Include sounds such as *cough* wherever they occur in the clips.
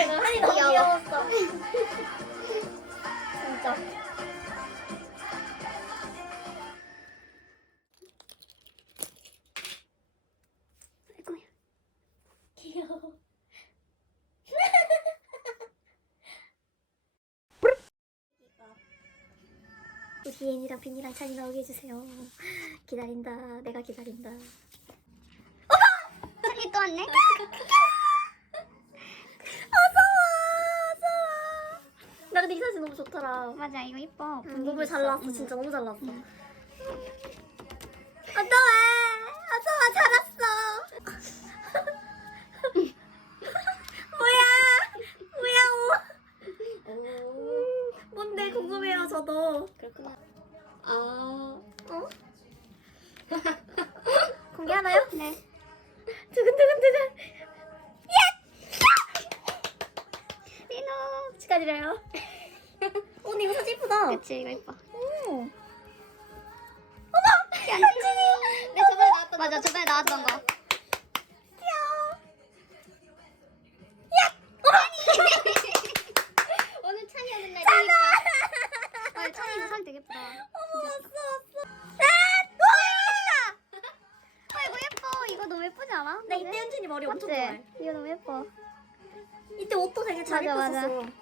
한이 너무 귀여워. 귀여웠어. 진짜. 아이고야. 귀여워. 우리 예인이랑 빈이랑 찬이 나오게 해주세요. 기다린다. 내가 기다린다. 어머! 찬이 또 왔네? 나 근데 이 사진 너무 좋더라. 맞아 이거 이뻐. 너무 잘 나왔어. 진짜 너무 잘 나왔어. 어서 와. 어서 와. 잘 왔어. 뭐야? 뭐야? 오. 뭔데 궁금해요 저도. 그렇구나. 아. 어? *laughs* 공개하나요? 네. 두근두근두근. 예! 리노 축하드려요. *laughs* 언니 이거 사진 예쁘다. 그치 이거 이뻐. 오. 현진이. 내 저번에 나왔던 맞아 저번에 나왔던 거. 귀여워. *laughs* 오늘 찬이 오는 날이니까. 아 찬이 이거 사진 되게 예쁘다. 어머 왔어 왔어. 아 이거 예뻐. 이거 너무 예쁘지 않아? 나 이때 현진이 머리 엄청 좋아해. 맞지? 이거 너무 예뻐. 이때 옷도 되게 잘 맞아, 맞아. 입었었어.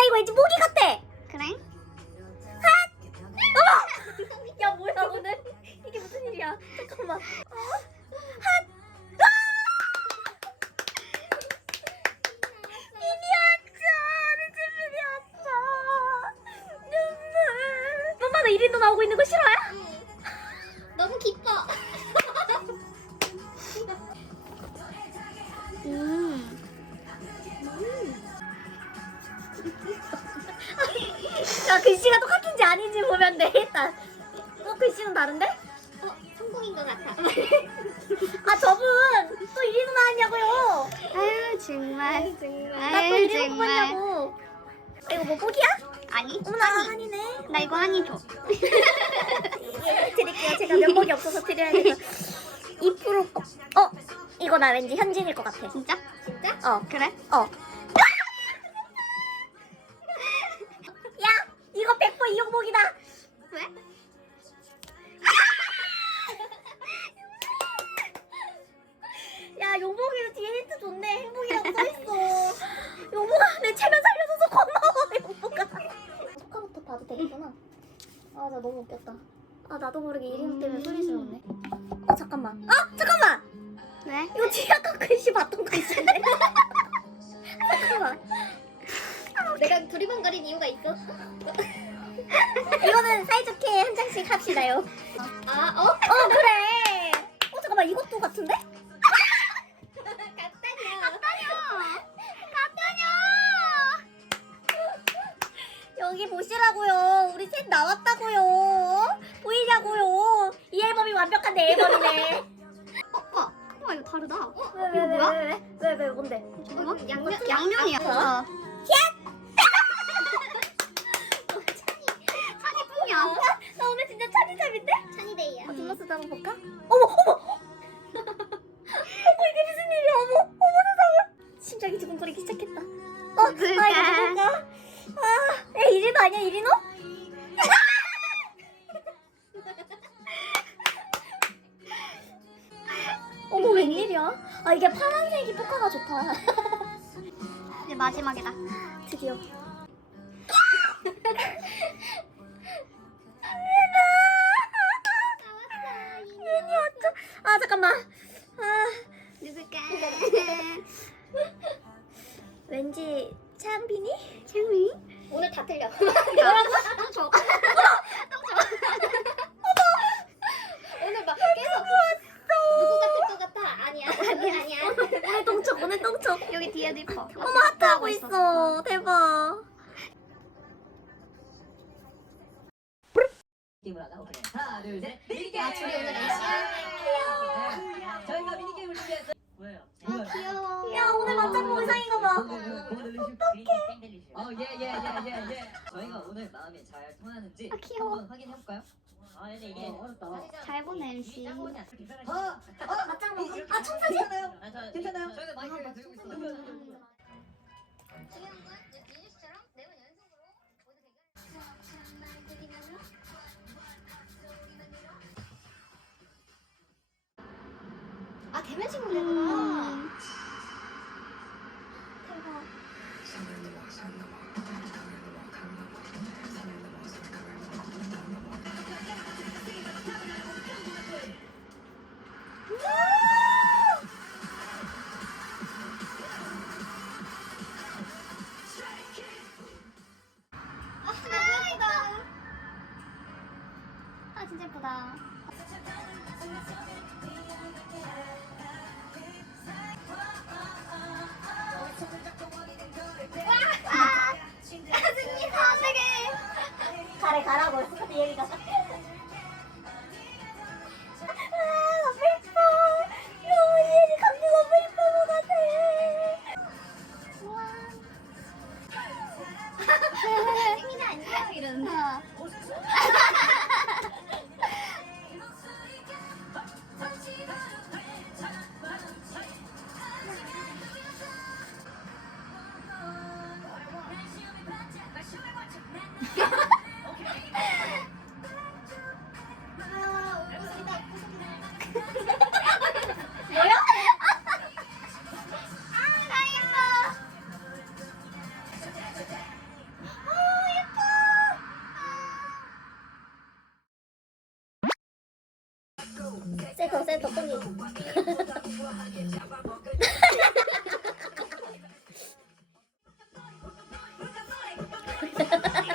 나 이거 왠지 모기 같아. 그래? 야 뭐야 오늘 이게 무슨 일이야? 잠깐만. 어? 집 미니 왔죠. 눈물. 엄마 나 1인도 나오고 있는 거 싫어요? 글씨가 똑같은지 아닌지 보면 돼 일단. 어 글씨는 다른데? 어, 성공인 것 같아. *laughs* 아 저분 또 1인도 나왔냐고요? 아유 정말. 정말. 아유, 나또 1인도 정말. 뽑았냐고. 아, 이거 뭐 포기야? 아니. 어머나 한이네. 나 이거 한이 줘. 예, 드릴게요. 제가 면목이 없어서 드려야 돼서 2% 어, 어 이거 나 왠지 현진일 것 같아. 진짜? 진짜? 어, 그래? 어. 이거 100% 이용복이다. 왜? 야, 용복이 뒤에 힌트 좋네. 행복이라고 써있어. 용복아, 내 체면 살려줘서 고마워, 용복아. 속화부터 봐도 되겠구나. 아, 나 너무 웃겼다. 아, 나도 모르게 이름 때문에 소리 질 합시다요. 아, 어? 어, 그래. 어, 잠깐만. 이것도 같은데? *laughs* 여기 보시라고요. 우리 셋 나왔다고요. 보이냐고요. 이 앨범이 완벽한 내 앨범이네. 오빠, 오빠 이거 다르다. 왜, 왜, 이거 뭐야? 왜, 왜, 왜, 왜, 뭔데? 이거 양면 양면이야. 아, 어. 찬이잡인데? 찬이데이야. 아, 뒷모습 한번 볼까? 어머, 어머! 어머, 이게 무슨 일이야? 어머, 어머 세상에. 심장이 두근거리기 시작했다. 어, 아, 이거 누굴까? 아, 에, 이리노 아니야, 이리노? *laughs* 어머, 웬일이야? 아, 이게 파란색이 포카가 좋다. 이제 마지막이다. 드디어. 잠깐만. 아, 누굴까? *laughs* 왠지 창빈이? 창미? 오늘 다 틀려. *laughs* 뭐라고? 똥 줘. *laughs* 오늘 막 계속 누구 같을 것 같아? 아니야, 아니야, 아니야. 오늘 똥촉, 오늘 똥촉. 여기 뒤에도 이뻐. 어머 하트 하고 있어. 대박. 하나 둘셋 아 둘이 오늘 MC야? 저희가 미니게임을 준비했어요. 뭐예요? 아 귀여워. 야 오늘 맞장구 의상인가 봐. 어떡해. 어, 예, 예, 예, 예, 예. 저희가 오늘 마음이 잘 통하는지 아, 귀여워. 한번 확인해 볼까요? 아, 근데 이게 어렵다. 잘 보네 MC. 어, 어 맞장구. 아 청사진? 괜찮아요? 괜찮아요? 저희가 마이크를 들고 있어요. 중요한 건 민주 씨처럼 매번 연속으로 모두 아 대면 친구 되구나. 스쿼트 얘기가. 아 너무 센터 센터 거기 *laughs*